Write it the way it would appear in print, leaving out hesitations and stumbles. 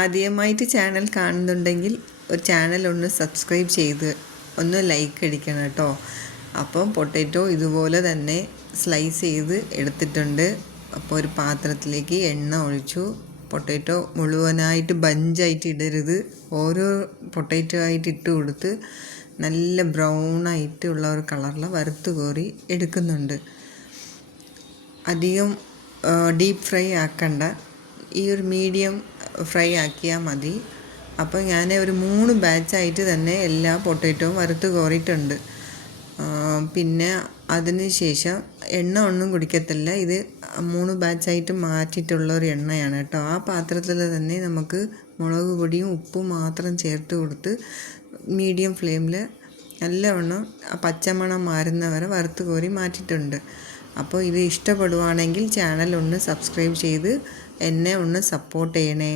ആദ്യമായിട്ട് ചാനൽ കാണുന്നുണ്ടെങ്കിൽ ഒരു ചാനൽ ഒന്ന് സബ്സ്ക്രൈബ് ചെയ്ത് ഒന്ന് ലൈക്ക് അടിക്കണം കേട്ടോ. അപ്പം പൊട്ടാറ്റോ ഇതുപോലെ തന്നെ സ്ലൈസ് ചെയ്ത് എടുത്തിട്ടുണ്ട്. അപ്പോൾ ഒരു പാത്രത്തിലേക്ക് എണ്ണ ഒഴിച്ചു. പൊട്ടാറ്റോ മുഴുവനായിട്ട് ബഞ്ചായിട്ട് ഇടരുത്, ഓരോ പൊട്ടാറ്റോ ആയിട്ട് ഇട്ട് കൊടുത്ത് നല്ല ബ്രൗണായിട്ടുള്ള ഒരു കളറിൽ വറുത്ത് കോരി എടുക്കുന്നുണ്ട്. അധികം ഡീപ്പ് ഫ്രൈ ആക്കണ്ട, ഈ ഒരു മീഡിയം ഫ്രൈ ആക്കിയാൽ മതി. അപ്പോൾ ഞാൻ ഒരു 3 ബാച്ചായിട്ട് തന്നെ എല്ലാ പൊട്ടാറ്റോയും വറുത്ത് കോറിയിട്ടുണ്ട്. പിന്നെ അതിന് ശേഷം എണ്ണ ഒന്നും കുടിക്കത്തില്ല, ഇത് 3 ബാച്ചായിട്ട് മാറ്റിയിട്ടുള്ള ഒരു എണ്ണയാണ് കേട്ടോ. ആ പാത്രത്തിൽ തന്നെ നമുക്ക് മുളക് പൊടിയും ഉപ്പും മാത്രം ചേർത്ത് കൊടുത്ത് മീഡിയം ഫ്ലെയിമിൽ നല്ലവണ്ണം പച്ചമണം മാറുന്നവരെ വറുത്ത് കോരി മാറ്റിയിട്ടുണ്ട്. അപ്പോൾ ഇത് ഇഷ്ടപ്പെടുവാണെങ്കിൽ ചാനൽ ഒന്ന് സബ്സ്ക്രൈബ് ചെയ്ത് എന്നെ ഒന്ന് സപ്പോർട്ട് ചെയ്യണേ.